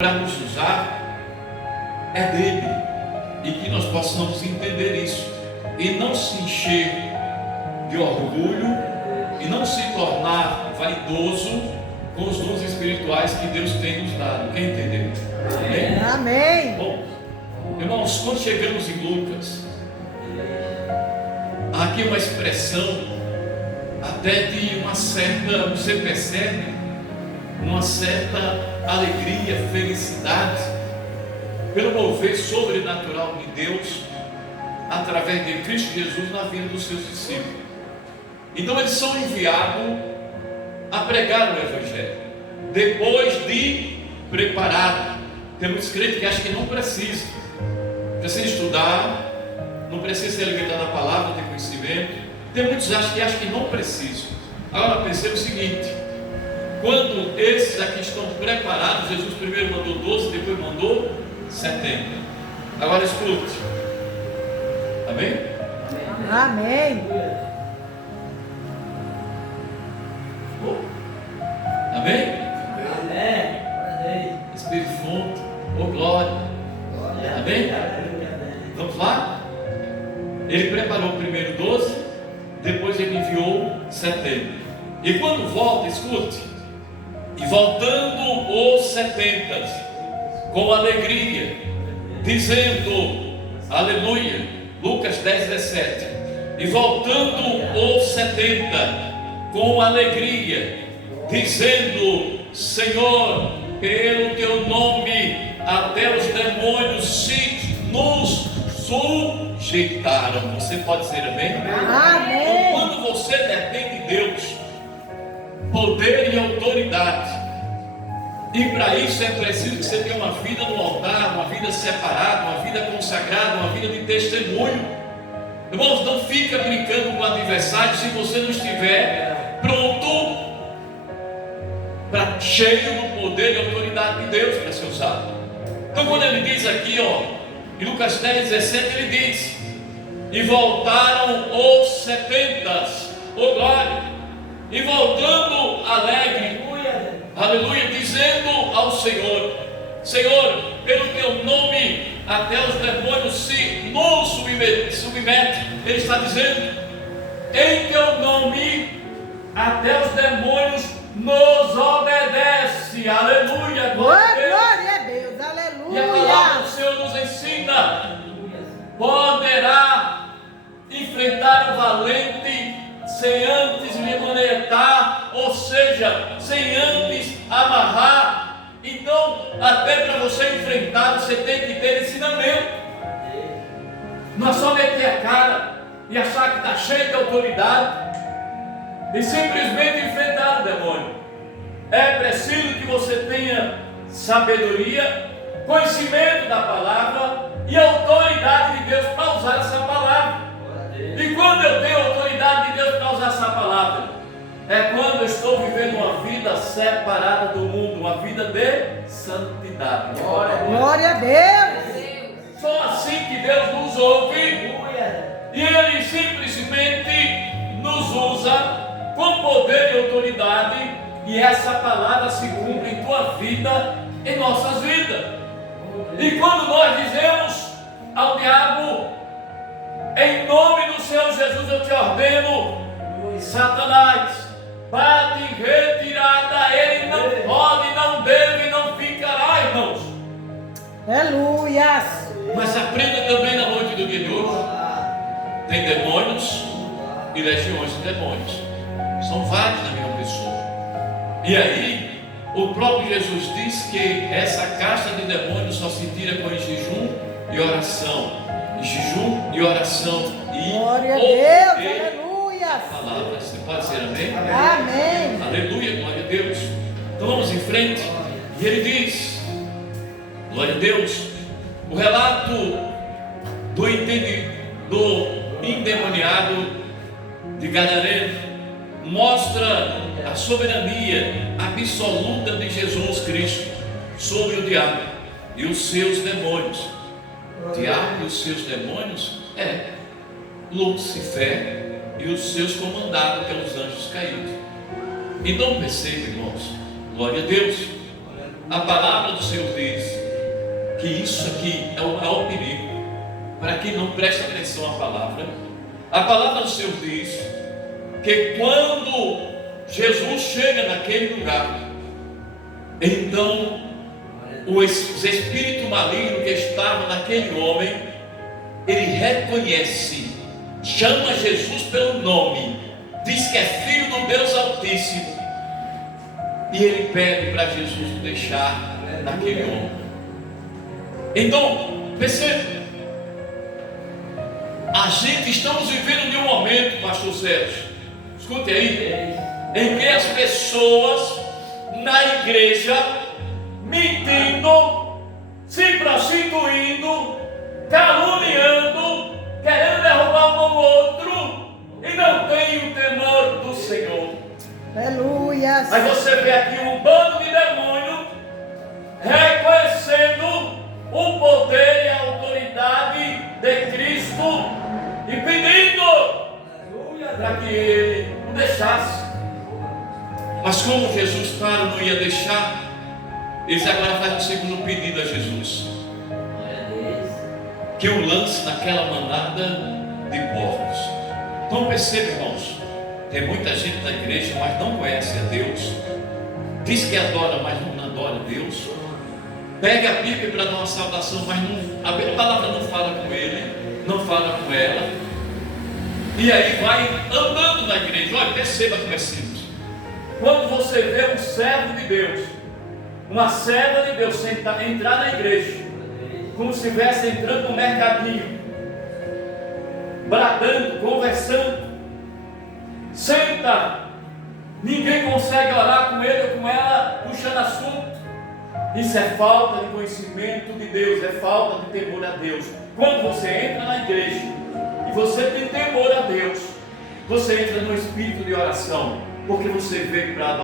para nos usar é dele, e que nós possamos entender isso e não se encher de orgulho e não se tornar vaidoso com os dons espirituais que Deus tem nos dado. Quem entendeu? Amém? Amém. Bom, irmãos, quando chegamos em Lucas, há aqui uma expressão até de uma certa, você percebe, uma certa alegria, felicidade pelo mover sobrenatural de Deus através de Cristo Jesus na vida dos seus discípulos. Então eles são enviados a pregar o Evangelho depois de preparado. Tem muitos crentes que acham que não precisa estudar, não precisa se alimentar da palavra, ter conhecimento. Tem muitos que acham que não precisa. Agora perceba o seguinte: quando esses aqui estão preparados, Jesus primeiro mandou 12, depois mandou 70. Agora escute. Amém? Amém. Amém? Amém. Espírito Santo, oh glória. Amém? Vamos lá? Ele preparou primeiro 12, depois ele enviou 70. E quando volta, escute. E voltando os 70 com alegria, dizendo, aleluia, Lucas 10, 17. E voltando os 70 com alegria, dizendo, Senhor, pelo teu nome, até os demônios se nos sujeitaram. Você pode dizer amém? Amém. Então, quando você depende de Deus, poder e autoridade, e para isso é preciso que você tenha uma vida no altar, uma vida separada, uma vida consagrada, uma vida de testemunho. Irmãos, não fica brincando com o adversário se você não estiver pronto, cheio do poder e autoridade de Deus para ser usado. Então quando ele diz aqui, em Lucas 10, 17, ele diz: e voltaram os 70, glória, e voltando alegre, aleluia, dizendo ao Senhor, Senhor, pelo teu nome até os demônios se nos submetem. Ele está dizendo, em teu nome até os demônios nos obedecem. Aleluia, Glória a Deus. Aleluia. E a palavra do Senhor nos ensina: poderá enfrentar o valente sem antes lhe manetar, ou seja, sem antes amarrar. Então, até para você enfrentar, você tem que ter ensinamento. Não é só meter a cara e achar que está cheio de autoridade e simplesmente enfrentar o demônio. É preciso que você tenha sabedoria, conhecimento da palavra e autoridade de Deus para usar essa palavra. E quando eu tenho autoridade de Deus para usar essa palavra, é quando eu estou vivendo uma vida separada do mundo, uma vida de santidade. Glória a Deus. Só assim que Deus nos ouve, e Ele simplesmente nos usa com poder e autoridade, e essa palavra se cumpre em tua vida, em nossas vidas. E quando nós dizemos ao diabo, em nome do Senhor Jesus eu te ordeno, Satanás, bate em retirada, ele não pode, não deve, não ficará, irmãos. Aleluia. Mas aprenda também na noite do dia de hoje, tem demônios e legiões de demônios, são vários na minha pessoa. E aí o próprio Jesus diz que essa casta de demônios só se tira com jejum e oração. Jejum e oração e Glória a Deus. poder. Aleluia. Palavras. Você pode dizer amém? Amém. Aleluia, glória a Deus. Então vamos em frente. E ele diz, glória a Deus, o relato do endemoniado de Gadareno mostra a soberania absoluta de Jesus Cristo sobre o diabo e os seus demônios. O diabo e os seus demônios é Lúcifer e os seus comandados pelos anjos caídos. Então perceba, irmãos, glória a Deus, A palavra do Senhor diz que isso aqui é o maior perigo para quem não presta atenção à palavra. A palavra do Senhor diz que quando Jesus chega naquele lugar, então os espíritos malignos que estavam naquele homem, ele reconhece, chama Jesus pelo nome, diz que é filho do Deus Altíssimo, e ele pede para Jesus o deixar naquele homem. Então, percebe, a gente estamos vivendo de um momento, pastor Sérgio, escute aí, em que as pessoas na igreja mentindo, se prostituindo, caluniando, querendo derrubar um ao outro e não tem o temor do Senhor. Aleluia. Aí você vê aqui um bando de demônios reconhecendo o poder e a autoridade de Cristo e pedindo para que ele o deixasse. Mas como Jesus, claro, não ia deixar, eles agora fazem um segundo pedido a Jesus: que o lance naquela manada de porcos. Então perceba, irmãos, tem muita gente na igreja, mas não conhece a Deus, diz que adora, mas não adora a Deus, pega a Bíblia para dar uma saudação, mas não, a palavra não fala com ele, não fala com ela, e aí vai andando na igreja. Olha, perceba como é simples. Quando você vê um servo de Deus, uma serva de Deus entrar na igreja, como se estivesse entrando no mercadinho, bradando, conversando, senta, ninguém consegue orar com ele ou com ela, puxando assunto. Isso é falta de conhecimento de Deus, é falta de temor a Deus. Quando você entra na igreja e você tem temor a Deus, você entra no espírito de oração, porque você veio para